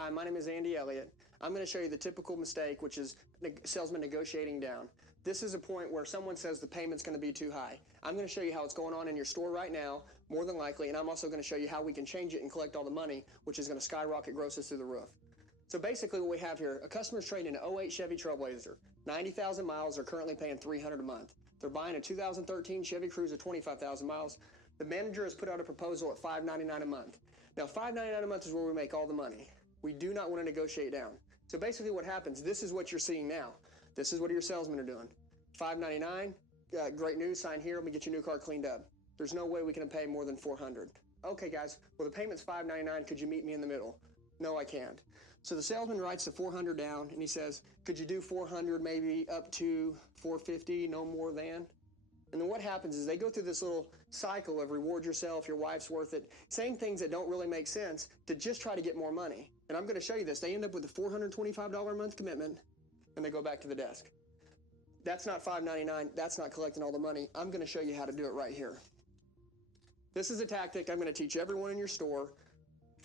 Hi, my name is Andy Elliott. I'm going to show you the typical mistake, which is salesman negotiating down. This is a point where someone says the payment's going to be too high. I'm going to show you how it's going on in your store right now, more than likely, and I'm also going to show you how we can change it and collect all the money, which is going to skyrocket grosses through the roof. So basically what we have here, a customer's trading an 08 Chevy Trailblazer. 90,000 miles, they're currently paying $300 a month. They're buying a 2013 Chevy Cruiser, 25,000 miles. The manager has put out a proposal at $599 a month. Now $599 a month is where we make all the money. We do not want to negotiate down. So basically what happens, this is what you're seeing now. This is what your salesmen are doing. $599, great news, sign here, let me get your new car cleaned up. There's no way we can pay more than $400. Okay guys, well the payment's $599, could you meet me in the middle? No, I can't. So the salesman writes the $400 down and he says, could you do $400 maybe up to $450, no more than? And then what happens is they go through this little cycle of reward yourself, your wife's worth it, saying things that don't really make sense to just try to get more money. And I'm going to show you this. They end up with a $425 a month commitment and they go back to the desk. That's not $599. That's not collecting all the money. I'm going to show you how to do it right here. This is a tactic I'm going to teach everyone in your store.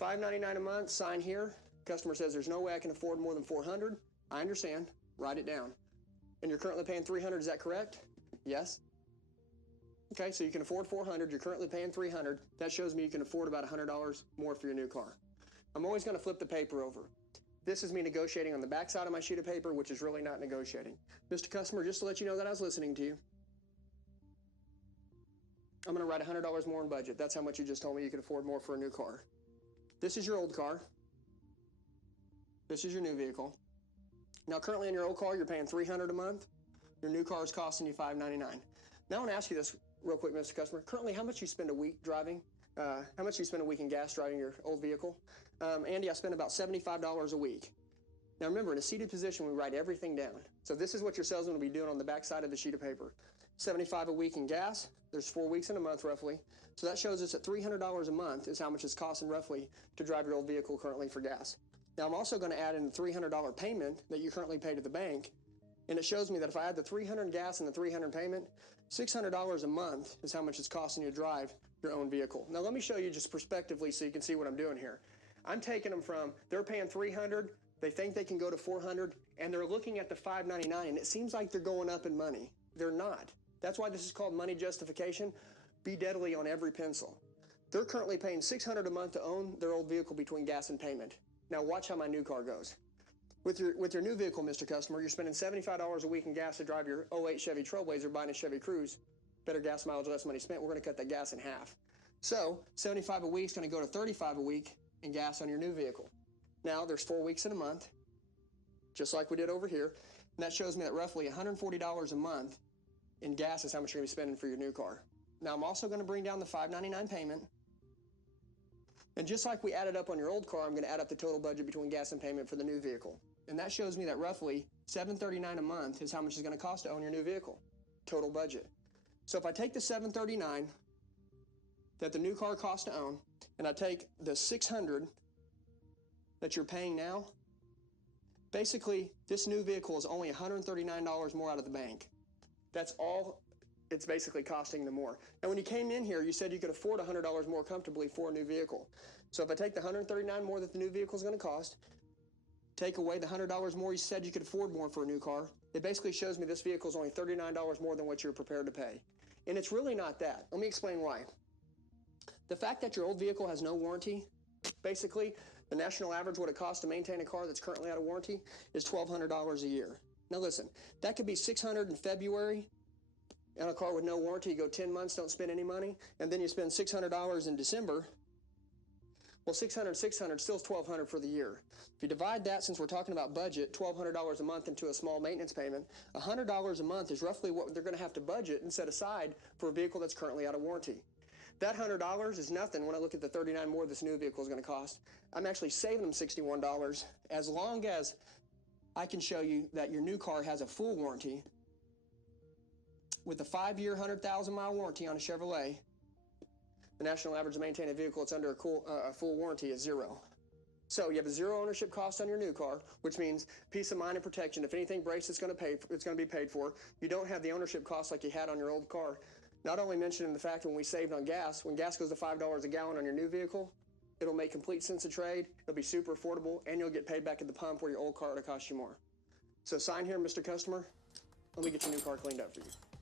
$599 a month, sign here. Customer says there's no way I can afford more than $400. I understand. Write it down. And you're currently paying $300. Is that correct? Yes. Okay, so you can afford $400, you're currently paying $300. That shows me you can afford about $100 more for your new car. I'm always going to flip the paper over. This is me negotiating on the back side of my sheet of paper, which is really not negotiating. Mr. Customer, just to let you know that I was listening to you, I'm going to write $100 more in budget. That's how much you just told me you could afford more for a new car. This is your old car. This is your new vehicle. Now, currently in your old car, you're paying $300 a month. Your new car is costing you $599. Now I want to ask you this real quick, Mr. Customer. Currently, how much you spend a week driving? How much you spend a week in gas driving your old vehicle? Andy, I spend about $75 a week. Now remember, in a seated position, we write everything down. So this is what your salesman will be doing on the back side of the sheet of paper. $75 a week in gas. There's 4 weeks in a month, roughly. So that shows us that $300 a month is how much it's costing roughly to drive your old vehicle currently for gas. Now I'm also going to add in the $300 payment that you currently pay to the bank. And it shows me that if I add the $300 gas and the $300 payment, $600 a month is how much it's costing you to drive your own vehicle. Now let me show you just prospectively so you can see what I'm doing here. I'm taking them from, they're paying $300, they think they can go to $400, and they're looking at the $599, and it seems like they're going up in money. They're not. That's why this is called money justification. Be deadly on every pencil. They're currently paying $600 a month to own their old vehicle between gas and payment. Now watch how my new car goes. With your new vehicle, Mr. Customer, you're spending $75 a week in gas to drive your 08 Chevy Trailblazer, buying a Chevy Cruise. Better gas mileage, less money spent. We're going to cut that gas in half. So $75 a week is going to go to $35 a week in gas on your new vehicle. Now there's 4 weeks in a month, just like we did over here. And that shows me that roughly $140 a month in gas is how much you're going to be spending for your new car. Now I'm also going to bring down the $599 payment. And just like we added up on your old car, I'm going to add up the total budget between gas and payment for the new vehicle. And that shows me that roughly $739 a month is how much it's going to cost to own your new vehicle, total budget. So if I take the $739 that the new car costs to own, and I take the $600 that you're paying now, basically this new vehicle is only $139 more out of the bank. That's all it's basically costing them more. And when you came in here, you said you could afford $100 more comfortably for a new vehicle. So if I take the $139 more that the new vehicle is going to cost, take away the $100 more you said you could afford more for a new car, it basically shows me this vehicle is only $39 more than what you're prepared to pay. And it's really not that. Let me explain why. The fact that your old vehicle has no warranty, basically, the national average what it costs to maintain a car that's currently out of warranty is $1,200 a year. Now listen, that could be $600 in February on a car with no warranty. You go 10 months, don't spend any money, and then you spend $600 in December. Well, $600 still is $1,200 for the year. If you divide that, since we're talking about budget, $1,200 a month into a small maintenance payment, $100 a month is roughly what they're going to have to budget and set aside for a vehicle that's currently out of warranty. That $100 is nothing when I look at the $39 more this new vehicle is going to cost. I'm actually saving them $61 as long as I can show you that your new car has a full warranty with a 5-year, 100,000-mile warranty on a Chevrolet. The national average to maintain a vehicle that's under a full warranty is 0. So you have a 0 ownership cost on your new car, which means peace of mind and protection. If anything breaks, it's going to be paid for. You don't have the ownership cost like you had on your old car. Not only mentioning the fact when we saved on gas, when gas goes to $5 a gallon on your new vehicle, It'll make complete sense of trade. It'll be super affordable, and you'll get paid back at the pump where your old car would have cost you more. So sign here, Mr. Customer. Let me get your new car cleaned up for you.